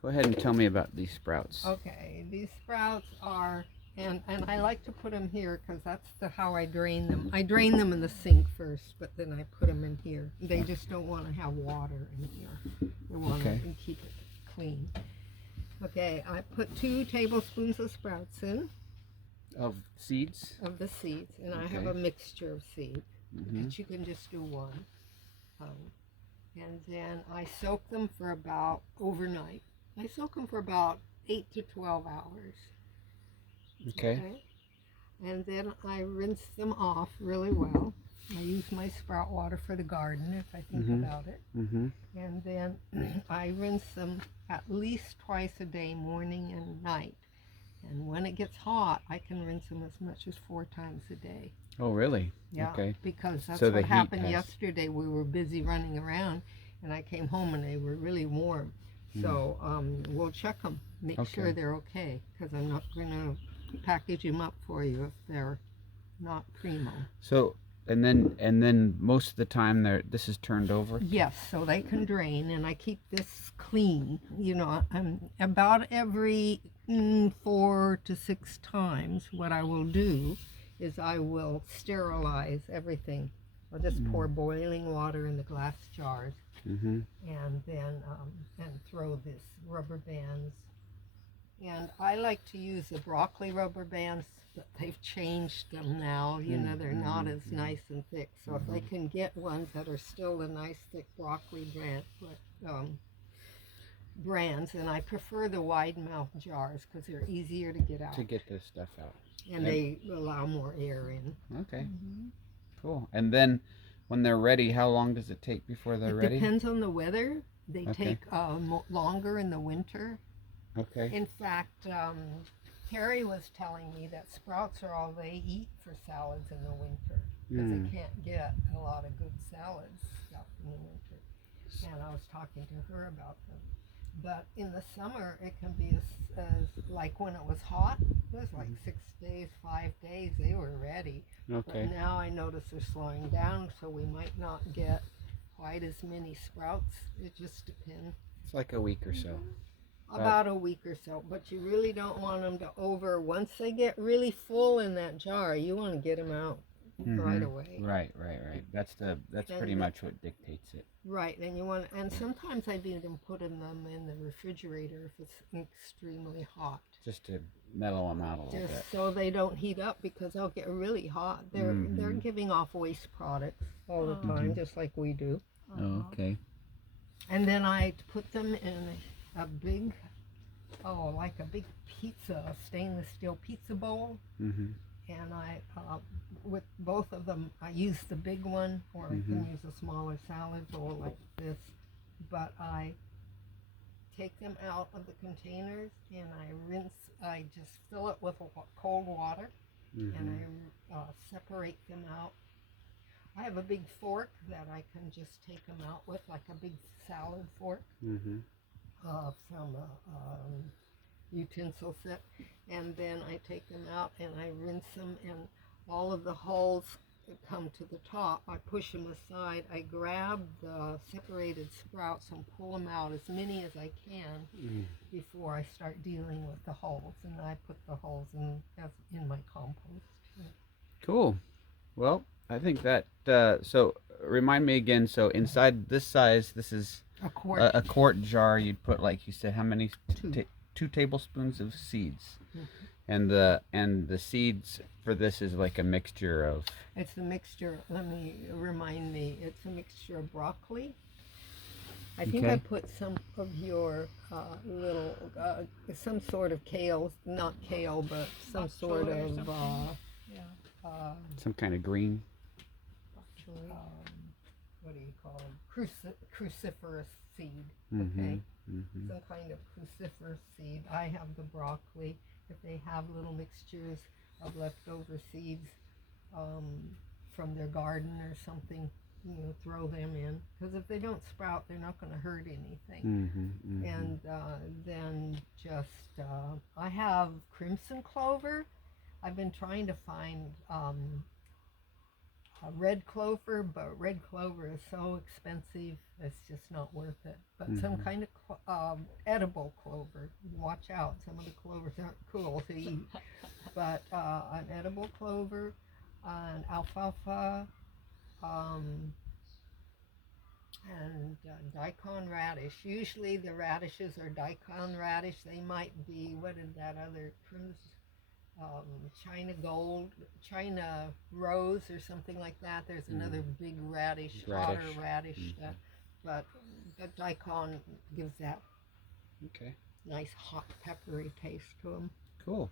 Go ahead and tell me about these sprouts. Okay, these sprouts are, and I like to put them here because that's how I drain them. I drain them in the sink first, but then I put them in here. They just don't want to have water in here. They want to keep it clean. Okay, I put 2 tablespoons of sprouts in. Of seeds? Of the seeds, and I have a mixture of seeds, but you can just do one. And then I soak them for about overnight. I soak them for about 8 to 12 hours. Okay. And then I rinse them off really well. I use my sprout water for the garden if I think about it. And then I rinse them at least twice a day, morning and night. And when it gets hot, I can rinse them as much as 4 times a day. Oh, really? Yeah, okay. Because that's what happened yesterday. We were busy running around, and I came home and they were really warm. So we'll check them, make sure they're okay, because I'm not going to package them up for you if they're not primo. So, and then most of the time this is turned over? Yes, so they can drain, and I keep this clean. You know, about every 4 to 6 times, what I will do is I will sterilize everything. I'll just pour boiling water in the glass jars, and then and throw this rubber bands. And I like to use the broccoli rubber bands, but they've changed them now. You know, they're not as nice and thick. So if I can get ones that are still the nice thick broccoli brands, and I prefer the wide mouth jars because they're easier to get out. To get this stuff out. And they allow more air in. Okay. Cool. And then when they're ready, how long does it take before they're ready? It depends on the weather. They take longer in the winter. Okay. In fact, Terry was telling me that sprouts are all they eat for salads in the winter because they can't get a lot of good salad stuff in the winter. And I was talking to her about them. But in the summer, it can be as like when it was hot, it was like 6 days, 5 days, they were ready. Okay. But now I notice they're slowing down, so we might not get quite as many sprouts. It just depends. It's like a week or so. About a week or so, but you really don't want them to once they get really full in that jar, you want to get them out right away. Right. That's pretty much what dictates it. Right, and sometimes I've even put them in the refrigerator if it's extremely hot. Just to mellow them out a little bit. Just so they don't heat up because they'll get really hot. They're giving off waste products all the time, just like we do. Okay. And then I put them in a big, like a big stainless steel pizza bowl. And I, with both of them, I use the big one, or I can use a smaller salad bowl like this. But I take them out of the containers and I just fill it with cold water, and I separate them out. I have a big fork that I can just take them out with, like a big salad fork from a utensil set. And then I take them out and I rinse them, and all of the hulls come to the top. I push them aside. I grab the separated sprouts and pull them out, as many as I can, before I start dealing with the hulls. And I put the hulls in my compost. Cool. Well, I think that, so remind me again, so inside this size, this is a quart jar, you'd put, like you said, how many? 2 tablespoons of seeds. And the seeds for this is like a mixture of... It's a mixture, it's a mixture of broccoli. I think I put some of your little, some sort of kale, not kale, but some sort of... some kind of green. What do you call them? Cruciferous seed. Okay. Some kind of cruciferous seed. I have the broccoli. If they have little mixtures of leftover seeds from their garden or something, throw them in. Because if they don't sprout, they're not going to hurt anything. And then just, I have crimson clover. I've been trying to find red clover, but red clover is so expensive, it's just not worth it. But some kind of edible clover. Watch out, some of the clovers aren't cool to eat. But an edible clover, an alfalfa, and daikon radish. Usually the radishes are daikon radish. They might be, what is that other, China gold, China rose or something like that. There's another big radish, hotter radish. But the daikon gives that Okay. nice hot peppery taste to them. Cool.